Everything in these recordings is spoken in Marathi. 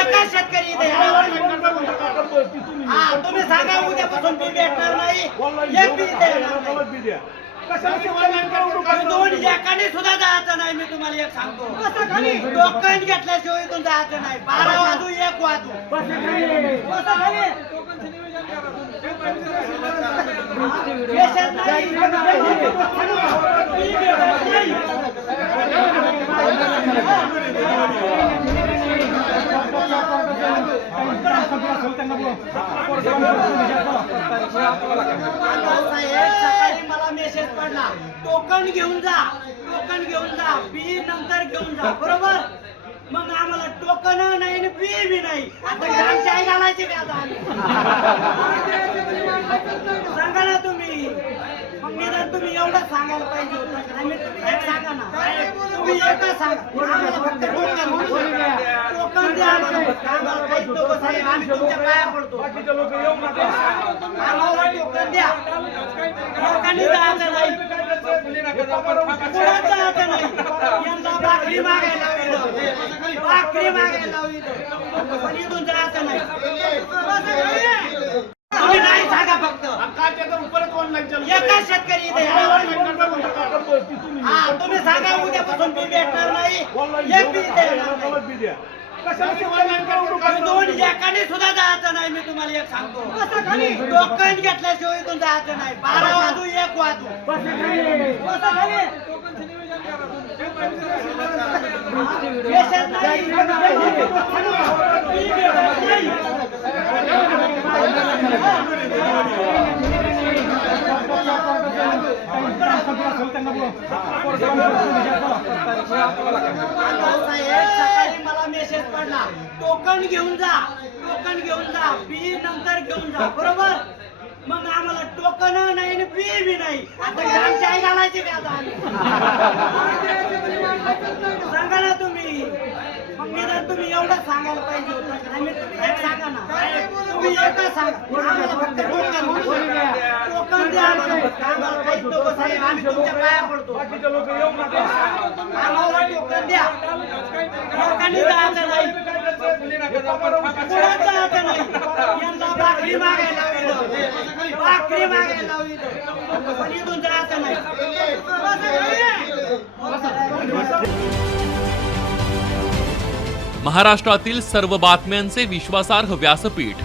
एका शेतकरी इथे हा तुम्ही सांगा उद्यापासून बी भेटणार नाही एक बी इथे येणार नाही. दोन एकाने सुद्धा जायचं नाही. मी तुम्हाला एक सांगतो टोकन घेतल्याशिवाय इथून जायचं नाही. 12 वाजू 1 वाजू पेशंट नाही. सकाळी मला मेसेज पडला टोकन घेऊन जा, टोकन घेऊन जा, बी नंतर घेऊन जा. बरोबर. मग आम्हाला टोकन नाही आणि बी बी नाही. आता घरात चाय घालायची का आता सांगा ना तुम्ही. मग निदान तुम्ही एवढं सांगायला पाहिजे होतं. आम्ही तुम्ही एक सांगा ना. तुम्ही एकच सांगा आम्हाला फक्त टोकन द्या. आम्हाला काहीच नको साहेब. आम्ही तुमच्या पाया पडतो. आम्हाला टोकन द्या. लोकांनी जायचं नाही. पुढे जायचं नाही. यंदा भाकरी मागायला लावलं. भाकरी मागायला लावलं. पण इथून जायचं नाही. तुम्ही नाही सांगा फक्त एका शेतकरी इथे हा तुम्ही सांगा उद्यापासून बी भेटणार नाही एक बी इथे येणार नाही. दोन एकाने सुद्धा जायचं नाही. मी तुम्हाला एक सांगतो टोकन घेतल्याशिवाय इथून जायचं नाही. 12 वाजू 1 वाजू पेशंट नाही. सकाळी मला मेसेज पडला टोकन घेऊन जा, टोकन घेऊन जा, बी नंतर घेऊन जा. बरोबर. मग आम्हाला टोकन नाही आणि बी बी नाही. आता घरात चाय घालायची का आता सांगा ना तुम्ही. मग निदान तुम्ही एवढं सांगायला पाहिजे होतं. आम्ही तुम्ही एक सांगा ना. तुम्ही एकच सांगा आम्हाला फक्त टोकन द्या. आम्हाला काहीच नको साहेब. आम्ही तुमच्या पाया पडतो. आम्हाला टोकन द्या. लोकांनी जायचं नाही. पुढे जायचं नाही. यंदा भाकरी मागायला लावलं. भाकरी मागायला लावलं. पण इथून जायचं नाही. महाराष्ट्रातील सर्व बातम्यांचे विश्वासार्ह व्यासपीठ.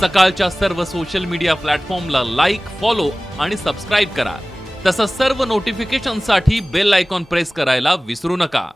सकाळच्या सर्व सोशल मीडिया प्लॅटफॉर्मला लाईक, फॉलो आणि सबस्क्राईब करा. तसंच सर्व नोटिफिकेशनसाठी बेल आयकॉन प्रेस करायला विसरू नका.